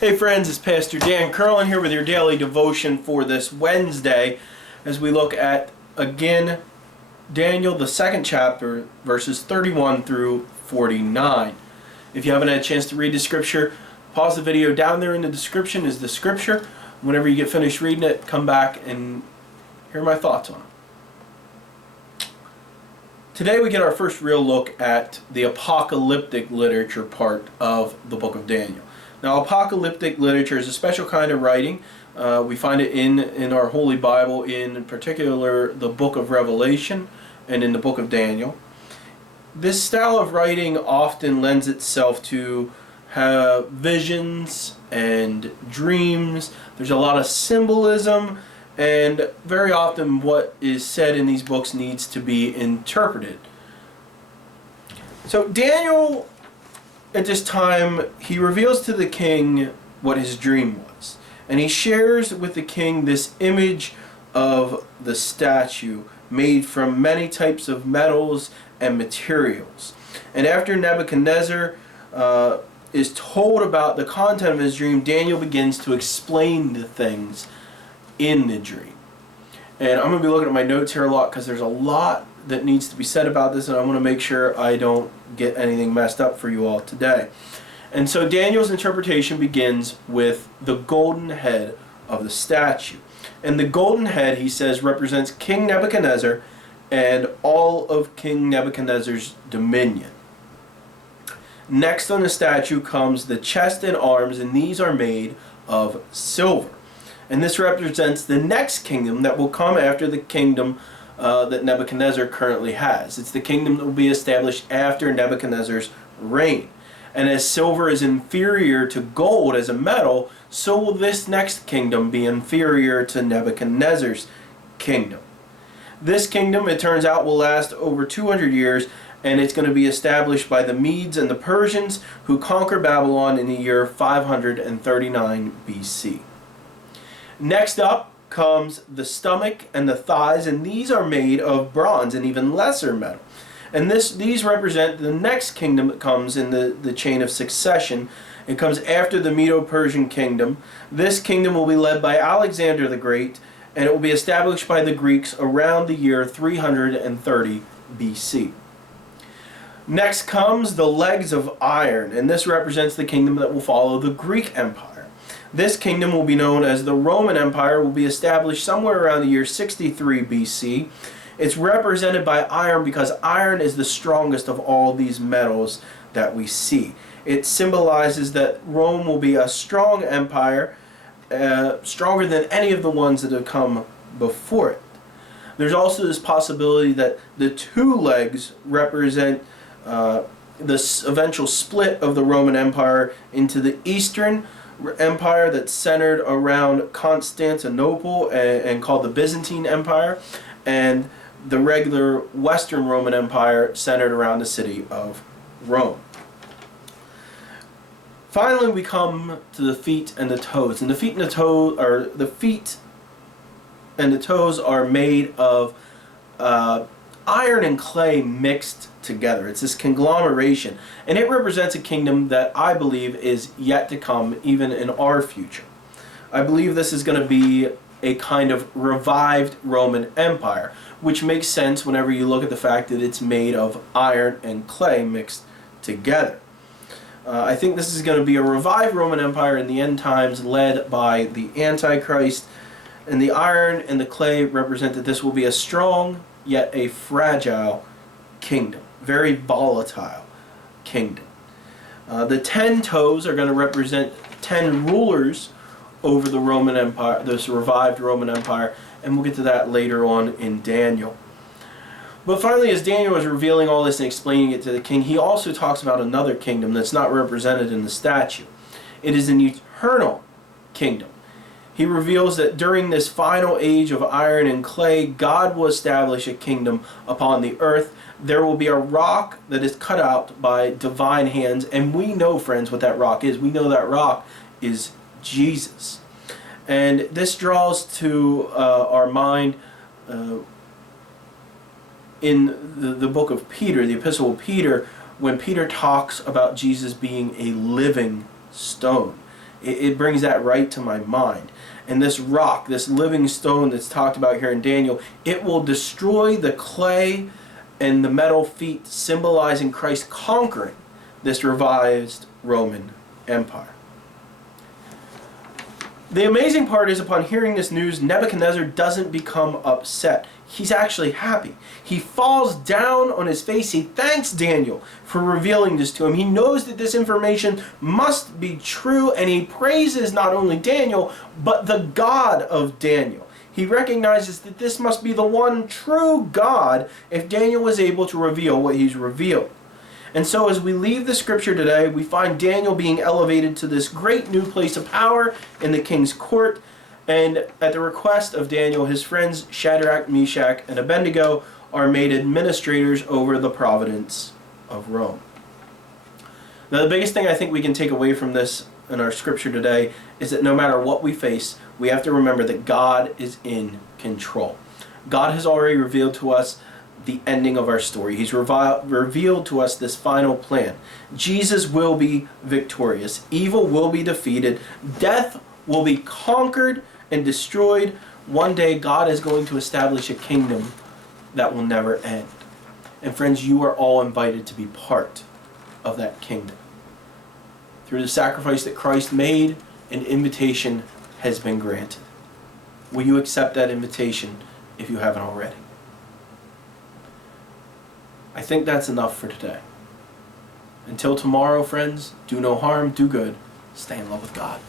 Hey friends, it's Pastor Dan Curlin here with your daily devotion for this Wednesday as we look at, again, Daniel, the second chapter, verses 31 through 49. If you haven't had a chance to read the scripture, pause the video. Down there in the description is the scripture. Whenever you get finished reading it, come back and hear my thoughts on it. Today we get our first real look at the apocalyptic literature part of the book of Daniel. Now, apocalyptic literature is a special kind of writing. We find it in our Holy Bible, in particular the book of Revelation and in the book of Daniel. This style of writing often lends itself to have visions and dreams. There's a lot of symbolism, and very often what is said in these books needs to be interpreted. So Daniel, at this time, he reveals to the king what his dream was. And he shares with the king this image of the statue made from many types of metals and materials. And after Nebuchadnezzar is told about the content of his dream, Daniel begins to explain the things in the dream. And I'm going to be looking at my notes here a lot because there's a lot that needs to be said about this, and I want to make sure I don't get anything messed up for you all today. And so Daniel's interpretation begins with the golden head of the statue. And the golden head, he says, represents King Nebuchadnezzar and all of King Nebuchadnezzar's dominion. Next on the statue comes the chest and arms, and these are made of silver. And this represents the next kingdom that will come after the kingdom that Nebuchadnezzar currently has. It's the kingdom that will be established after Nebuchadnezzar's reign. And as silver is inferior to gold as a metal, so will this next kingdom be inferior to Nebuchadnezzar's kingdom. This kingdom, it turns out, will last over 200 years, and it's going to be established by the Medes and the Persians, who conquer Babylon in the year 539 BC. Next up comes the stomach and the thighs, and these are made of bronze and even lesser metal. And these represent the next kingdom that comes in the chain of succession. It comes after the Medo-Persian kingdom. This kingdom will be led by Alexander the Great, and it will be established by the Greeks around the year 330 BC. Next comes the legs of iron, and this represents the kingdom that will follow the Greek Empire. This kingdom will be known as the Roman Empire, will be established somewhere around the year 63 BC. It's represented by iron because iron is the strongest of all these metals that we see. It symbolizes that Rome will be a strong empire, stronger than any of the ones that have come before it. There's also this possibility that the two legs represent this eventual split of the Roman Empire into the Eastern Empire that's centered around Constantinople and called the Byzantine Empire, and the regular Western Roman Empire centered around the city of Rome. Finally, we come to the feet and the toes, and the feet and the toes are made of iron and clay mixed together. It's this conglomeration, and it represents a kingdom that I believe is yet to come, even in our future. I believe this is going to be a kind of revived Roman Empire, which makes sense whenever you look at the fact that it's made of iron and clay mixed together. I think this is going to be a revived Roman Empire in the end times, led by the Antichrist, and the iron and the clay represent that this will be a strong yet a fragile kingdom, very volatile kingdom. The 10 toes are going to represent 10 rulers over the Roman Empire, this revived Roman Empire, and we'll get to that later on in Daniel. But finally, as Daniel is revealing all this and explaining it to the king, he also talks about another kingdom that's not represented in the statue. It is an eternal kingdom. He reveals that during this final age of iron and clay, God will establish a kingdom upon the earth. There will be a rock that is cut out by divine hands, and we know, friends, what that rock is. We know that rock is Jesus. And this draws to our mind in the book of Peter, the epistle of Peter, when Peter talks about Jesus being a living stone. It brings that right to my mind. And this rock, this living stone that's talked about here in Daniel, it will destroy the clay and the metal feet, symbolizing Christ conquering this revised Roman Empire. The amazing part is, upon hearing this news, Nebuchadnezzar doesn't become upset. He's actually happy. He falls down on his face. He thanks Daniel for revealing this to him. He knows that this information must be true, and he praises not only Daniel, but the God of Daniel. He recognizes that this must be the one true God if Daniel was able to reveal what he's revealed. And so as we leave the scripture today, we find Daniel being elevated to this great new place of power in the king's court. And at the request of Daniel, his friends Shadrach, Meshach, and Abednego are made administrators over the province of Rome. Now, the biggest thing I think we can take away from this in our scripture today is that no matter what we face, we have to remember that God is in control. God has already revealed to us the ending of our story. He's revealed to us this final plan. Jesus will be victorious. Evil will be defeated. Death will be conquered and destroyed. One day God is going to establish a kingdom that will never end. And friends, you are all invited to be part of that kingdom. Through the sacrifice that Christ made, an invitation has been granted. Will you accept that invitation if you haven't already? I think that's enough for today. Until tomorrow, friends, do no harm, do good, stay in love with God.